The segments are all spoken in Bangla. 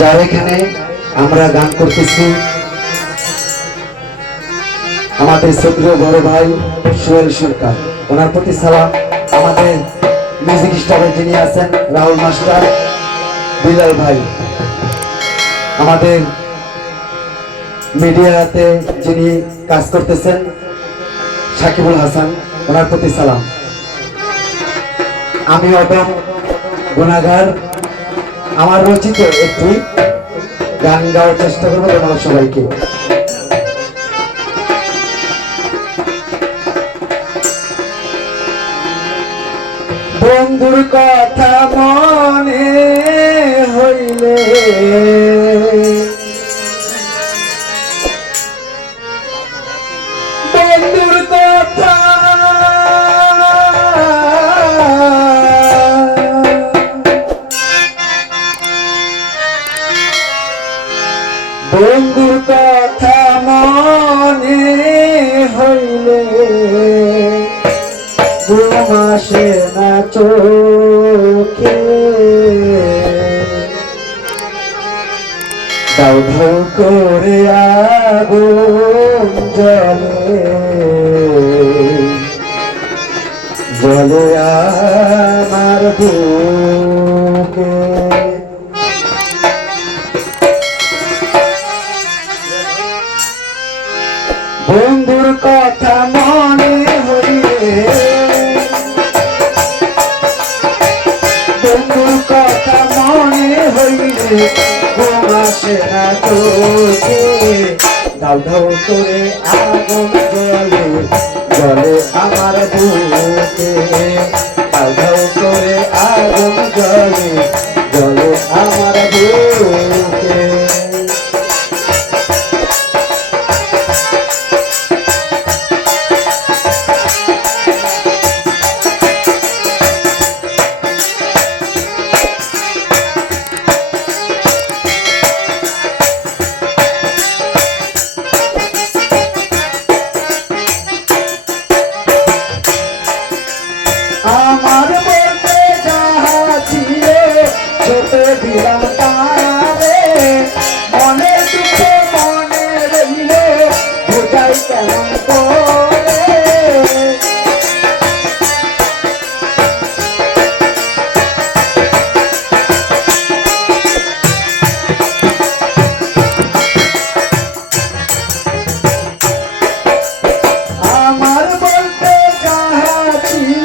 যার এখানে আমরা গান করতেছি আমাদের শ্রদ্ধেয় বড় ভাই সোহেল সরকার, ওনার প্রতি সালাম। আমাদের মিউজিক স্টাফে যিনি আছেন রাহুল মাস্টার, বিলাল ভাই, আমাদের মিডিয়াতে যিনি কাজ করতেছেন সাকিবুল হাসান, ওনার প্রতি সালাম। আমি অদম গুনাহগার, আমার রচিত একটি গান গাওয়ার চেষ্টা করবো তোমার সবাইকে। বন্ধুর কথা মনে হইলে বন্ধুর কথা বন্ধুর কথা মনে হইলে ঘুম আসে না চোখে, দাউ দাউ করে আগুন জ্বলে জ্বলে আমার বুকে। বন্ধুর কথা মনে হইলে বন্ধুর কথা মনে হইলে ঘুম আসে না চোখে, দাউ দাউ করে আগুন জ্বলে জ্বলে আমার বুকে, দাউ দাউ করে আগুন জ্বলে জ্বলে আমার বুকে। আমার বলতে যাহা ছিল ছোটে দিলাম তারে, মনে দুঃখ মনে রইলে বোঝাই কেমন করে। আমার বলতে যাহা ছিল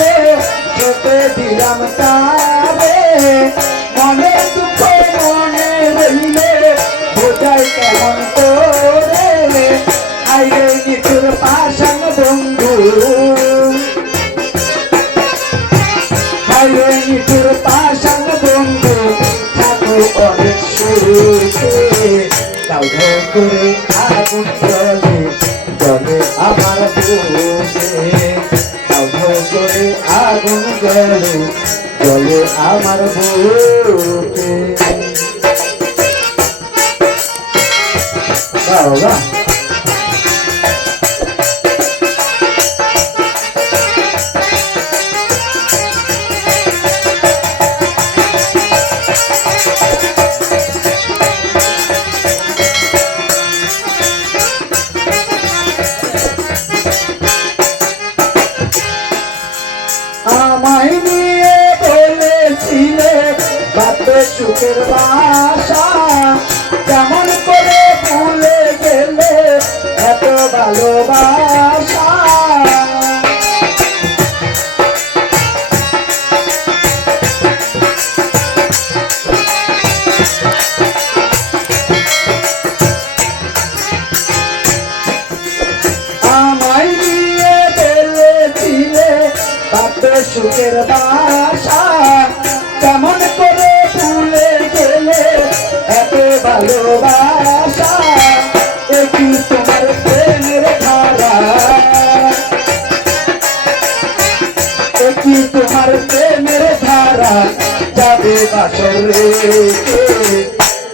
ছোটে দিলাম তারে, মনে দুঃখ মনে রইলে বোঝাই কেমন করে। আইরে নিঠুর পাষাণ বন্ধু, আইরে নিঠুর পাষাণ বন্ধু, থাকো অনেক সুখে, দাউ দাউ করে আগুন জ্বলে জ্বলে আমার বুকে, দাউ দাউ করে আগুন জ্বলে জ্বলে আমার বুকে। বাবা আমায় নিয়ে বলেছিলে বাপে সুখের বাসা, কেমন করে ভুলে গেলে এত ভালোবাসা। আমায় নিয়ে বলেছিলে বাপে সুখের বাসা, কেমন করে ভুলে গেলে এত ভালোবাসা। একই তোমার প্রেমের ধারা, একই তোমার প্রেমের ধারা যাবে বাসর রেখে,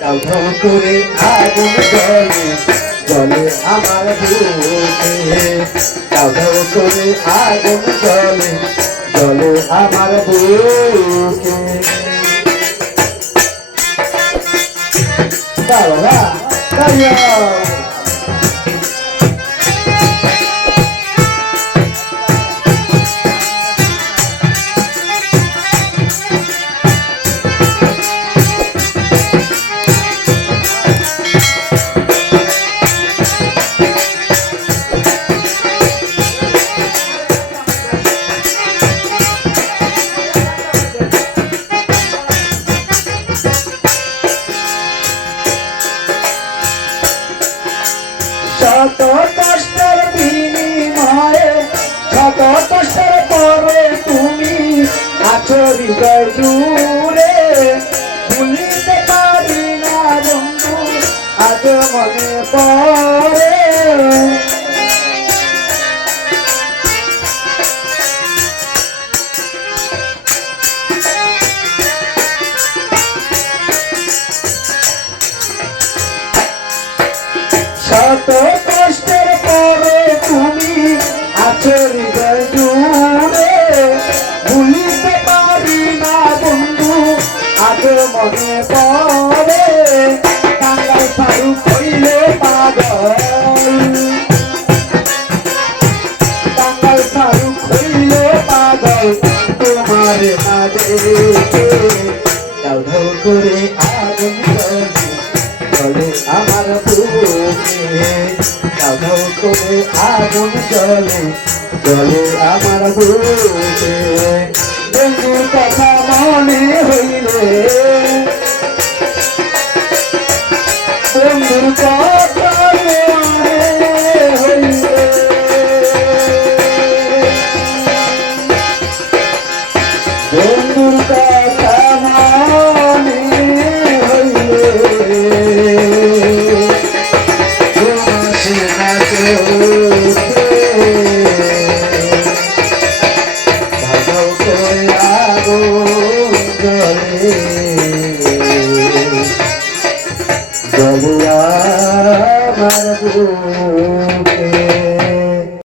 দাউ দাউ করে আগুন জ্বলে জ্বলে আমার বুকে, দাউ দাউ করে আগুন জ্বলে জ্বলে আমার বুকে। বাবা দাঁড়িয়াও শত কষ্টের বিনিময়ে শত কষ্টের পরে তুমি আছো হৃদয় জুড়ে ভুলিতে পারি না বন্ধু আজ মনে পড়ে শত কষ্টের পরে তুমি আছো হৃদয় জুড়ে ভুলিতে পারি না বন্ধু আজ মনে পড়ে কাঙ্গাল ফারুক হইলে পাগল কাঙ্গাল ফারুক হইলে পাগল তোমার না দেখে দাও দাও করে আগুন চলে আমার বুকে দাও দাও করে আগুন চলে চলে আমার বুকে বন্ধুর কথা মনে হইলে বন্ধুর কথা মনে হইলে বন্ধুর কথা মনে জলে আমার